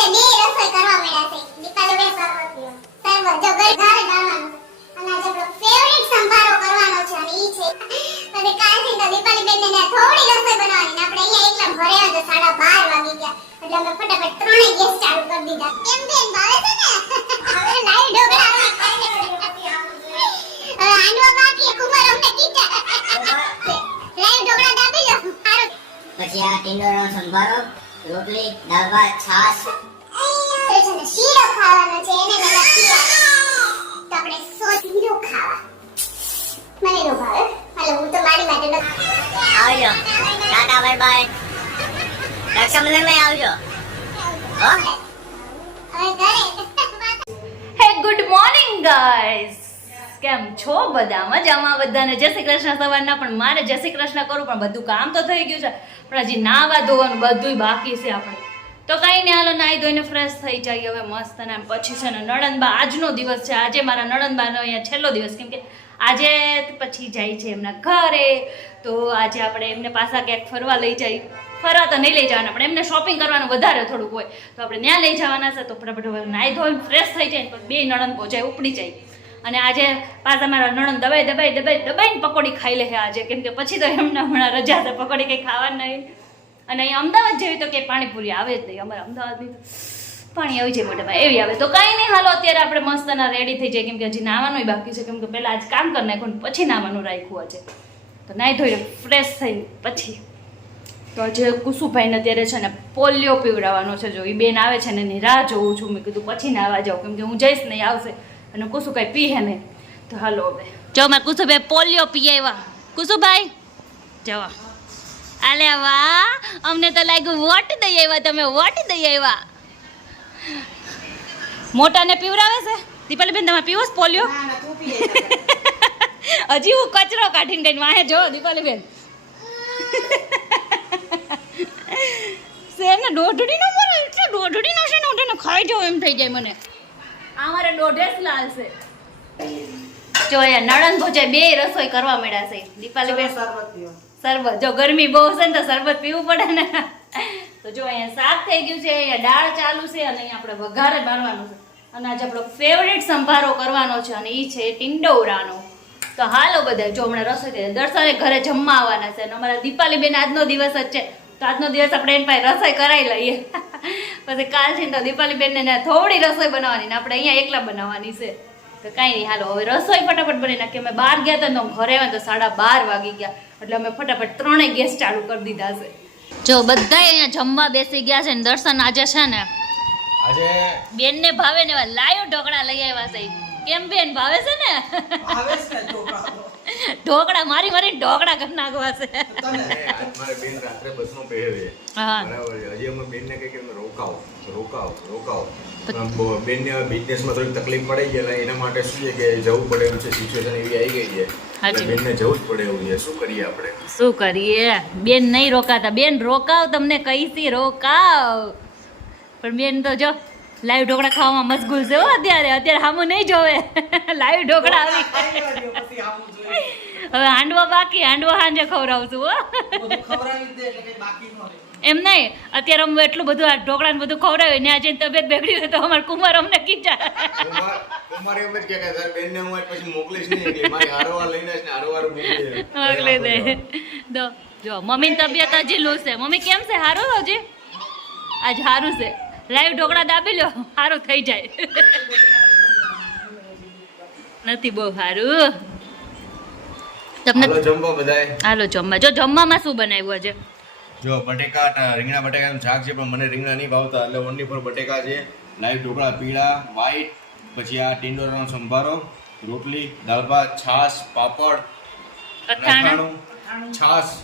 ભોજે બે રસોઈ કરવા મળ્યા છે દીપાલી બે સર્વતીઓ સર્વ જો ઘરે ડાળવાનું અને આજે આપણો ફેવરિટ સંભારો કરવાનો છે અને ઈ છે અને કાલથી તો દીપાલી બેન ને થોડી રસોઈ બનાવવાની ને આપણે અહીંયા એકલા ભરે તો 12:30 વાગી ગયા એટલે અમે ફટાફટ ત્રણેય ગેસ ચાલુ કરી દીધા કેમ બેન ભાવે છે ને હવે લાઈ ઢોકળા આંડવા બાકી કુમાર અમને કીધા લાઈ ઢોકળા દાબી લો સારું પછી આ ટીંડોળનો સંભારો રોટલી દાળ ભાત છાશ શીરો ખાવાનો છે એને મેં લખી તો આપણે શીરો ખાવા મને નો ભાવે હાલો હું તો મારી માટે આવજો ટાટા બાય બાય રક્ષાબંધન માં આવજો હો હવે ઘરે હે ગુડ મોર્નિંગ ગાઈસ કેમ છો બધા મજામાં બધાને જય શ્રી કૃષ્ણ સવારના પણ મારે જય શ્રી કૃષ્ણ કરું પણ બધું કામ તો થઈ ગયું છે પણ હજી નાવા ધોવાનું બધુંય બાકી છે આપણે તો કાંઈ નહીં હાલો નાહી ધોઈને ફ્રેશ થઈ જાય હવે મસ્ત ને પછી છે ને નણંદબા આજનો દિવસ છે આજે મારા નણંદબાનો અહીંયા છેલ્લો દિવસ કેમ કે આજે પછી જાય છે એમના ઘરે તો આજે આપણે એમને પાછા ક્યાંક ફરવા લઈ જઈએ ફરવા તો નહીં લઈ જવાના પણ એમને શોપિંગ કરવાનું વધારે થોડુંક હોય તો આપણે ત્યાં લઈ જવાના છે તો ફટાફટ નાહી ધોઈને ફ્રેશ થઈ જાય ને બે નણંદ પહોંચાય ઉપડી જાય અને આજે પાછા મારા નણંદ દબાઈને પકોડી ખાઈ લે આજે કેમ કે પછી તો એમના હમણાં રજા છે પકોડી કંઈ ખાવા નહીં અને અહીંયા અમદાવાદ જેવી તો કે પાણીપુરી આવે જ નહીં અમારે અમદાવાદની પાણી આવી જાય મોટાભાઈ એવી આવે તો કાંઈ નહીં હાલો અત્યારે આપણે મસ્તના રેડી થઈ જાય કેમ કે હજી નાવાનું બાકી છે કેમ કે પહેલાં આજ કામ કરી નાખ્યું પછી નાવાનું રાખ્યું આજે તો નાહી ધોઈને ફ્રેશ થઈને પછી તો આજે કુસુભાઈને અત્યારે છે ને પોલિયો પીવડાવવાનો છે જો એ બેન આવે છે ને એની રાહ જોઉં છું મેં કીધું પછી નાવા જાઉં કેમ કે હું જઈશ નહીં આવશે અને કુસુ કાંઈ પીએ નહીં તો હાલો હવે જો મારે કુસુભાઈ પોલિયો પી આવ્યા કુસુભાઈ જવા આલે વાહ અમને તો લાગ્યું વોટ દઈ આવ્યા તમે વોટ દઈ આવ્યા મોટાને પીવડાવે છે દીપાલી બેન તમે પીવો પોલિયો હજી હું કચરો કાઢીને ગઈ વાહે જો દીપાલી બેન છે ને દોઢડી નો મારે એટલે દોઢડી નો છે ને હું ખાઈ જાઉં એમ થઈ જાય મને આ મારે દોઢેસ લાલ છે જો અહીંયા નણંદ ભોજાય બે રસોઈ કરવા મળ્યા છે દીપાલી બેન શરબત જો ગરમી બહુ છે ને તો શરબત પીવું પડે ને તો જો અહીંયા શાક થઈ ગયું છે અહીંયા દાળ ચાલુ છે અને અહીંયા આપણે વઘારે બાંધવાનું છે અને આજે આપણો ફેવરિટ સંભારો કરવાનો છે અને એ છે ટીંડોરાનો તો હાલો બધા જો હમણાં રસોઈ થઈ દર્શને ઘરે જમવા આવવાના છે અને અમારા દીપાલી બેન આજનો દિવસ જ છે તો આજનો દિવસ આપણે એની પાસે રસોઈ કરાવી લઈએ પછી કાલ છે તો દીપાલી બેનને થોડી રસોઈ બનાવવાની ને આપણે અહીંયા એકલા બનાવવાની છે તો કાંઈ નહીં હાલો હવે રસોઈ ફટાફટ બની નાખી અમે બહાર ગયા હતા તો ઘરે આવ્યા તો 12:30 વાગી ગયા એટલે અમે ફટાફટ ત્રણેય ગેસ ચાલુ કરી દીધા છે જો બધા અહીંયા જમવા બેસી ગયા છે ને દર્શન આજે છે ને આજે બેનને ભાવે ને એવા લાઈવ ઢોકળા લઈ આવ્યા છે કેમ બેન ભાવે છે ને ઢોકળા મારી ઢોકળા કરી નાખવા છે મારે બેન રાત્રે બસમાં પહેરે હા બરાબર હજી અમે બેનને કઈ કે રોકાવો બેનને બિઝનેસમાં થોડી તકલીફ પડી ગઈ એટલે એના માટે શું છે કે જવું પડે એવું છે સિચ્યુએશન એવી આવી ગઈ છે એટલે બેનને જવું જ પડે એવું છે શું કરીએ આપણે શું કરીએ બેન નહીં રોકાતા બેન રોકાવ તમને કઈથી રોકાવ પણ બેન તો જો લાઈવ ઢોકળા ખાવામાં મશગુલ છે હો અત્યારે સામું નહીં જોવે લાઈવ ઢોકળા આવી હવે હાંડવા બાકી હાંડવા સાંજે ખવડાવશું હો એમ નહીં અત્યારે અમે એટલું બધું આ ઢોકળા ને બધું ખવડાવ્યું ને આજે તબિયત બગડી હોય તો અમારા કુમાર અમને કીધા કુમાર એમ જ કે સર બેનને હું પછી મોકલીશ નહીં એટલે મારી હારવાર લઈને ને હારવાર મોકલી દે તો જો મમ્મીની તબિયત હજી લૂઝ છે મમ્મી કેમ છે સારું હજી આજ સારું છે લાઈવ ઢોકળા દાબી લો સારું થઈ જાય નથી બહુ સારું તમને જમવા બધાય હાલો જમવા જો જમવામાં શું બનાવ્યું આજે જો બટેકા રીંગણા બટેકાનું શાક છે પણ મને રીંગણા નહીં ભાવતા એટલે ઓનલી ફોર બટેકા છે લાઈવ ઢોકળા પીળા વ્હાઈટ પછી આ ટીંડોરાનો સંભારો રોટલી દાળ ભાત છાશ પાપડ અથાણું છાશ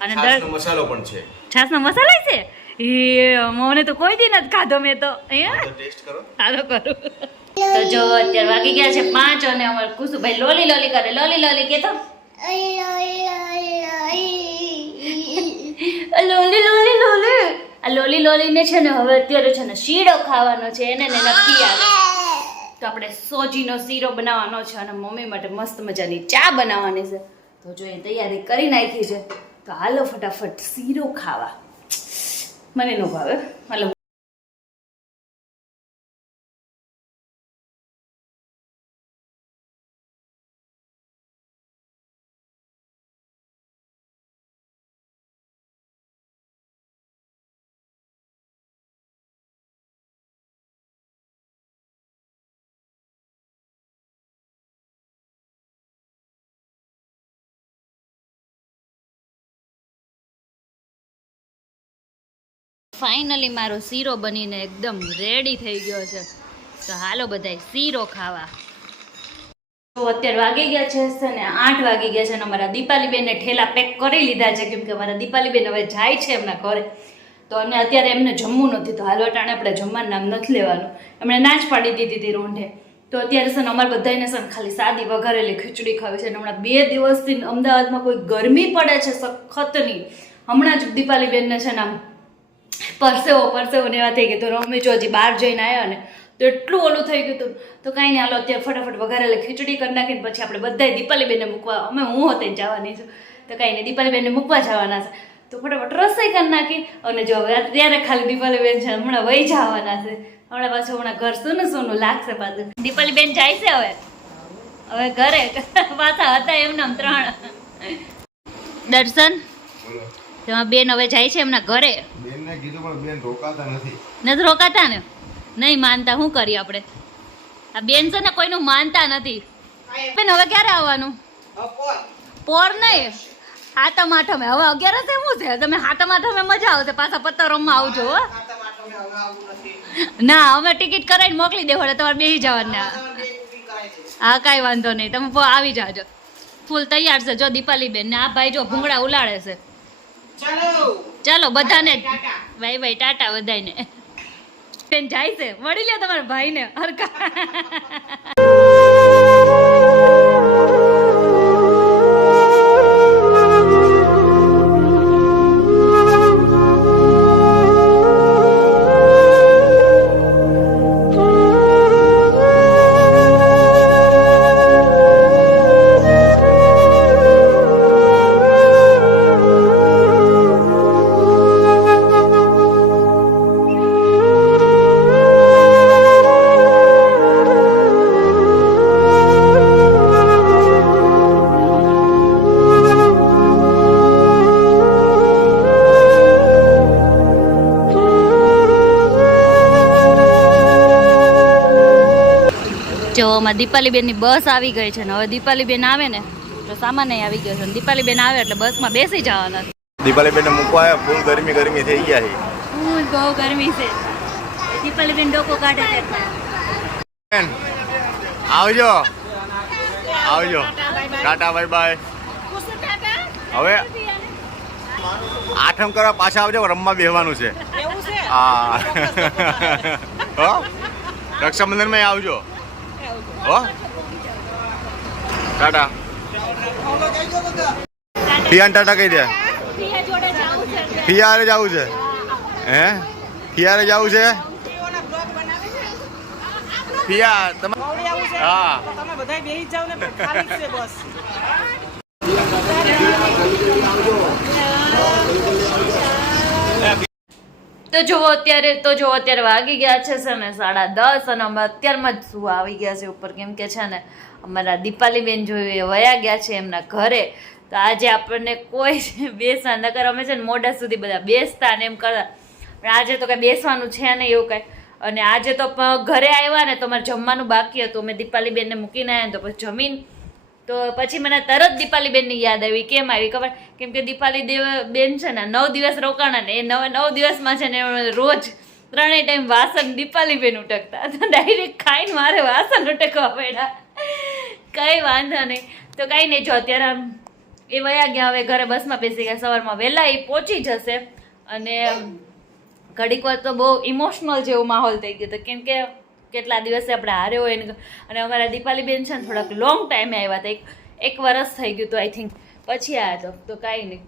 અને છાશનો મસાલો પણ છે છાશનો મસાલો છે એ મને તો કોઈ દી નથી ખાધો મેં તો અહીંયા ટેસ્ટ કરો સારો કરું તો જો અત્યારે વાગી ગયા છે 5 અને અમાર કુસુભાઈ લોલી લોલી કરે લોલી કે તો લોલી લોલીને છે ને હવે અત્યારે છે ને શીરો ખાવાનો છે એને ને નક્કી આવે તો આપણે સોજીનો શીરો બનાવવાનો છે અને મમ્મી માટે મસ્ત મજાની ચા બનાવવાની છે તો જો એ તૈયારી કરી નાખી છે તો હાલો ફટાફટ શીરો ખાવા મને નો ભાવે હાલો ફાઇનલી મારો શીરો બનીને એકદમ રેડી થઈ ગયો છે. તો હાલો બધાય શીરો ખાવા. તો અત્યારે વાગી ગયા છે ને 8 વાગી ગયા છે અને અમારા દીપાલીબેનને ઠેલા પેક કરી લીધા છે, કેમ કે અમારા દીપાલીબેન હવે જાય છે એમના ઘરે. તો અને અત્યારે એમને જમવું નથી, તો હાલો ટાણે આપણે જમવાનું નામ નથી લેવાનું, એમણે ના જ પાડી દીધી હતી રોંઢે. તો અત્યારે છે ને અમારે બધાને છે ને ખાલી સાદી વઘારેલી ખીચડી ખાવી છે. અને હમણાં 2 દિવસથી અમદાવાદમાં કોઈ ગરમી પડે છે સખતની. હમણાં જ દીપાલીબેનને છે ને આમ પરસેવો ને એવા થઈ ગયા. તો અમે જો હજી બહાર જઈને આવ્યા ને તો એટલું ઓલું થઈ ગયું હતું. તો કાંઈ નહીં, હાલો અત્યારે ફટાફટ વઘારેલી ખીચડી કરી નાખીને પછી આપણે બધાય દીપાલીબેનને મૂકવા, હું હોતે જવાની છું, તો કાંઈ નહીં દીપાલીબેનને મૂકવા જવાના છે. તો ફટાફટ રસોઈ કરી નાખી. અને જો હવે અત્યારે ખાલી દીપાલીબેન છે હમણાં વહી જવાના છે. હમણાં ઘર સૂનું લાગશે પાછું. દીપાલીબેન જાય છે હવે ઘરે. પાછા હતા એમને 3 દર્શન તેમાં બેન હવે જાય છે એમના ઘરે. બેનને કીધું પણ બેન રોકાતા નથી. નથી રોકાતા ને, નહીં માનતા. શું કરીએ આપણે? આ બેન છે ને કોઈનું માનતા નથી. બેન હવે ક્યારે આવવાનું? પોર નહીં, હાથમ આઠમે. હવે 11 શું છે? તમે હાથમ આઠમે મજા આવશે, પાછા પત્તા રમવા આવજો. હો ના, અમે ટિકિટ કરાવીને મોકલી દેવો, તમારે બેસી જવાના. હા કાંઈ વાંધો નહીં, તમે આવી જાજો. ફૂલ તૈયાર છે જો દીપાલીબેન ને આ ભાઈ જો ભૂંગળા ઉલાડે છે. ચાલો બધાને બાય બાય, ટાટા બધાને. બેન જાય છે, મળી લે તમારા ભાઈને હરકા. જો અમારા દીપાલીબેનની બસ આવી ગઈ છે ને હવે દીપાલીબેન આવે ને તો સામાન આવી ગયો છે. દીપાલીબેન આવે એટલે બસમાં બેસી જવાના. દીપાલીબેનને મૂકવા આવ્યા, ફૂલ ગરમી થઈ ગયા છે. ફૂલ બહુ ગરમી છે. દીપાલીબેન ડોકો કાઢે છે. આવજો ટાટા બાય બાય. હવે આઠમ કરવા પાછા આવજો, રમવા બેસવાનું છે. હા રક્ષાબંધનમાં આવજો. હો ટાટા. પિયાન ટાટા કહી દે. પિયારે જવું છે? હે પિયારે જવું છે? પિયા તમે? હા તમે બધા બેસી જાવ ને, ખાલી છે બસ. તો જુઓ અત્યારે વાગી ગયા છે ને 10:30 અને અમે અત્યારમાં જ શું આવી ગયા છે ઉપર, કેમ કે છે ને અમારા દીપાલીબેન જોયું વયા ગયા છે એમના ઘરે. તો આજે આપણને કોઈ બેસવા નકર અમે છે ને મોડા સુધી બધા બેસતા ને એમ કરતા, પણ આજે તો કંઈ બેસવાનું છે નહીં એવું કંઈ. અને આજે તો ઘરે આવ્યા ને તો અમારે જમવાનું બાકી હતું. અમે દીપાલીબેનને મૂકીને આવ્યા ને તો પછી જમીન, તો પછી મને તરત દીપાલીબેનની યાદ આવી. કેમ આવી ખબર? કેમ કે દીપાલીબેન છે ને 9 દિવસ રોકાણા ને એ 9 દિવસમાં છે ને રોજ 3 ટાઈમ વાસણ દીપાલીબેન ઉટકતા. તો ડાયરેક્ટ ખાઈને મારે વાસણ ઉટકવા પડ્યા. કંઈ વાંધો નહીં, તો કાંઈ નહીં. જો અત્યારે આમ એ વયા ગયા, હવે ઘરે બસમાં બેસી ગયા. સવારમાં વહેલા એ પહોંચી જશે. અને ઘડીક વાર તો બહુ ઇમોશનલ જેવો માહોલ થઈ ગયો હતો, કેમ કે કેટલા દિવસે આપણે હારે હોય ને. અને અમારા દીપાલીબેન છે ને થોડાક લોંગ ટાઈમે આવ્યા હતા, એક વરસ થઈ ગયું હતું આઈ થિંક, પછી આવ્યા તો કાંઈ નહીં.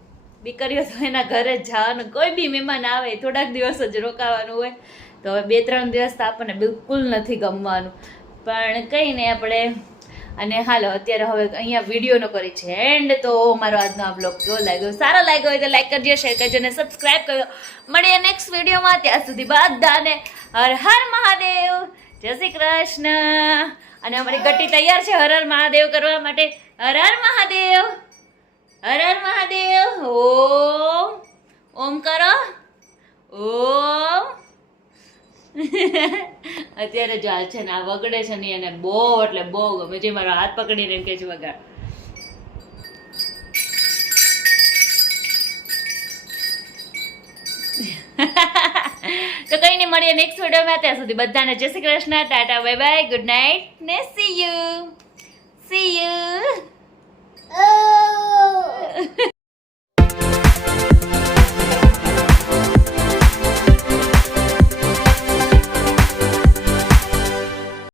દીકરીઓ તો એના ઘરે જ જવાનું, કોઈ બી મહેમાન આવે થોડાક દિવસ જ રોકાવાનું હોય. તો હવે 2-3 દિવસ તો આપણને બિલકુલ નથી ગમવાનું, પણ કંઈ નહીં આપણે. અને હાલો અત્યારે હવે અહીંયા વિડીયોનો કરી છે એન્ડ. તો મારો આજનો આ બ્લોગ જો સારો લાગ્યો હોય તો લાઈક કરજો, શેર કરજો અને સબસ્ક્રાઈબ કરજો. મળીએ નેક્સ્ટ વિડીયોમાં. ત્યાં સુધી બધાને હર હર મહાદેવ, જય શ્રી કૃષ્ણ. અને અમારી ગટ્ટી તૈયાર છે હર હર મહાદેવ કરવા માટે. હર હર મહાદેવ, હર હર મહાદેવ. ઓમ કરો, ઓમ. અત્યારે જો આ છે ને આ વગડે છે ને એને બહુ એટલે બહુ ગમે છે. મારો હાથ પકડીને એમ કે છે વગાડ. મળીએ નેક્સ્ટ વિડીયોમાં. ત્યાં સુધી બધાને જય Shri Krishna, Tata, bye bye, good night ને સી યુ.